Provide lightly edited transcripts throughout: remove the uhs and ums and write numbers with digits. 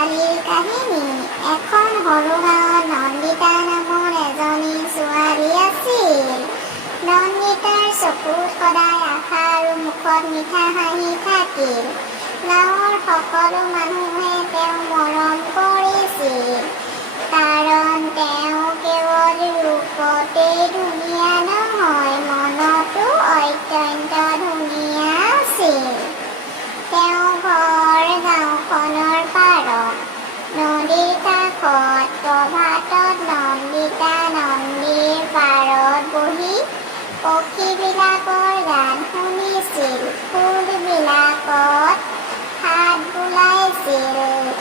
ছোৱালীৰ কাহিনী। এখন সৰু গাঁৱত নন্দিতা নামৰ এজনী ছোৱালী আছিল। নন্দিতাৰ চকুত সদায় আশা আৰু মুখত মিঠা হাঁহি থাকিল। গাঁৱৰ সকলো মানুহে তেওঁক মৰম কৰিছিল, কাৰণ তেওঁ কেৱল ৰূপতেই ধুনীয়া নহয়, মনতো অত্যন্ত ধুনীয়া আছিল। তেওঁৰ ঘৰ গাঁওখনৰ পাৰত, নদীৰ কাষত। প্ৰভাতত নন্দিতা নদীৰ পাৰত বহি পক্ষীবিলাকৰ গান শুনিছিল, ফুলবিলাকত হাত বুলাইছিল।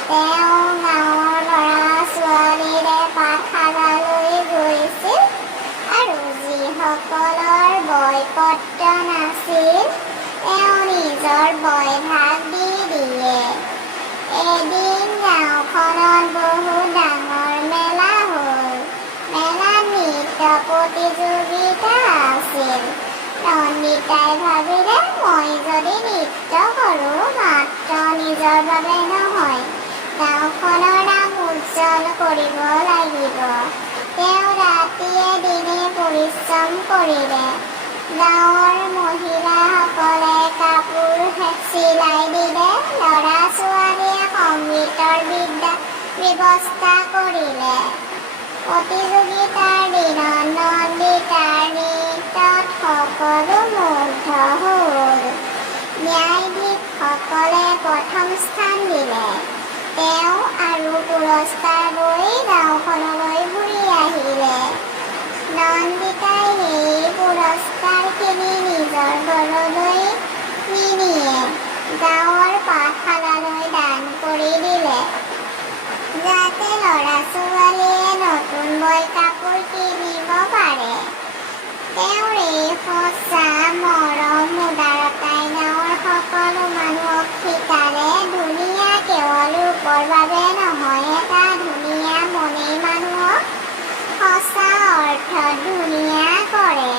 তেওঁ গাঁৱৰ ল'ৰা-ছোৱালীৰে পাঠশালালৈ গৈছিল আৰু যিসকলৰ বয়পত্ৰ নাছিল তেওঁ নিজৰ বয়ভাগ দি দিয়ে। এদিন গাঁওখনত বহু ডাঙৰ মেলা হ'ল। মেলাত নৃত্য প্ৰতিযোগিতা আছিল। নন্দিতাই ভাবিলে, মই যদি নৃত্য কৰোঁ, মাত্ৰ নিজৰ বাবে নহয়, গাঁওখনৰ নাম উজ্জ্বল কৰিব লাগিব। তেওঁ ৰাতিয়ে দিনে পৰিশ্ৰম কৰিলে। গাঁৱৰ মহিলাসকলে কাপোৰ চিলাই দিলে, ল'ৰা-ছোৱালীয়ে সংগীতৰ ব্যৱস্থা কৰিলে। প্ৰতিযোগিতাৰ দিনত নন্দিতাৰ নৃত্যত সকলো মুগ্ধ হ'ল। ন্যায়াধীশসকলে প্ৰথম স্থান দিলে। তেওঁ আৰু পুৰস্কাৰ লৈ গাঁওখনলৈ ঘূৰি আহিলে। নন্দিতাই সেই পুৰস্কাৰখিনি নিজৰ ঘৰলৈ নিনিয়ে, গাঁৱৰ পাঠশালালৈ দান কৰি দিলে, যাতে ল'ৰা-ছোৱালীয়ে নতুন বয় কাপোৰ কিনিব পাৰে। তেওঁৰ এই সঁচা মৰম উদাৰতাই গাঁৱৰ সকলো মানুহক শিকালে, ধুনীয়া কেৱল ৰূপৰ বাবে নহয়, এটা ধুনীয়া মনেই মানুহক সঁচা অৰ্থত ধুনীয়া কৰে।